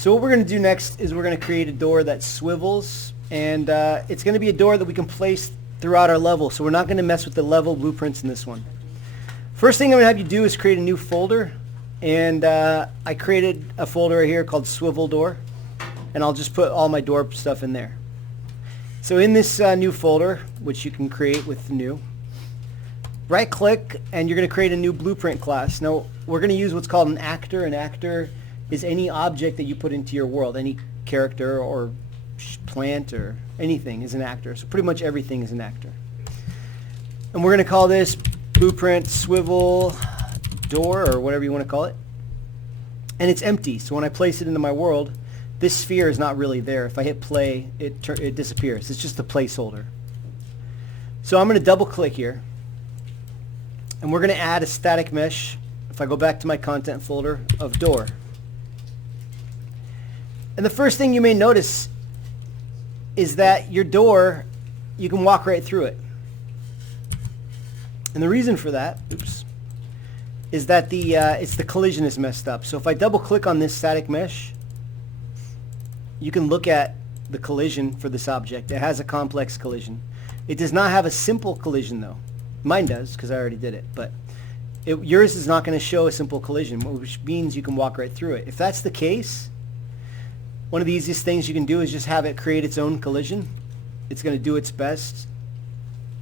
So what we're going to do next is we're going to create a door that swivels, and it's going to be a door that we can place throughout our level. So we're not going to mess with the level blueprints in this one. First thing I'm going to have you do is create a new folder, and I created a folder right here called Swivel Door, and I'll just put all my door stuff in there. So in this new folder, which you can create with new, right click and you're going to create a new blueprint class. Now we're going to use what's called an actor. An actor is any object that you put into your world. Any character or plant or anything is an actor. So pretty much everything is an actor. And we're going to call this blueprint swivel door, or whatever you want to call it. And it's empty. So when I place it into my world, this sphere is not really there. If I hit play, it disappears. It's just a placeholder. So I'm going to double click here. And we're going to add a static mesh, if I go back to my content folder, of door. And the first thing you may notice is that your door, you can walk right through it. And the reason for that, is that it's the collision is messed up. So if I double click on this static mesh, you can look at the collision for this object. It has a complex collision. It does not have a simple collision though. Mine does, because I already did it, but yours is not going to show a simple collision, which means you can walk right through it. If that's the case, one of the easiest things you can do is just have it create its own collision. It's going to do its best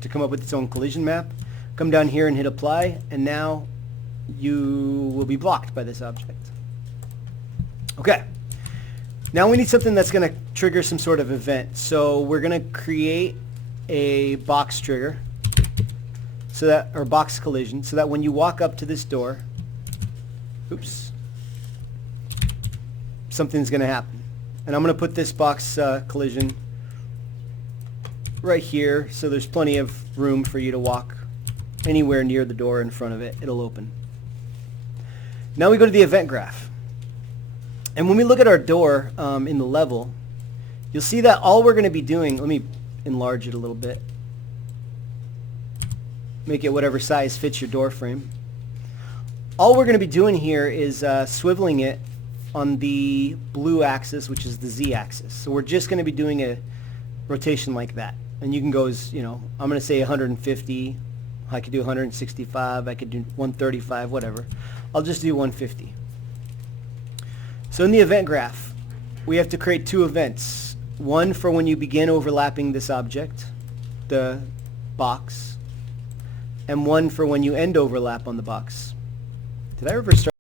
to come up with its own collision map. Come down here and hit apply, and now you will be blocked by this object. Okay. Now we need something that's going to trigger some sort of event. So we're going to create a box trigger, so that, or box collision, so that when you walk up to this door, something's going to happen. And I'm going to put this box collision right here, so there's plenty of room for you to walk anywhere near the door in front of it. It'll open. Now we go to the event graph. And when we look at our door in the level, you'll see that all we're going to be doing, let me enlarge it a little bit, make it whatever size fits your door frame. All we're going to be doing here is swiveling it on the blue axis, which is the Z axis. So we're just going to be doing a rotation like that. And you can go as, I'm going to say 150. I could do 165. I could do 135, whatever. I'll just do 150. So in the event graph, we have to create two events. One for when you begin overlapping this object, the box, and one for when you end overlap on the box. Did I ever start?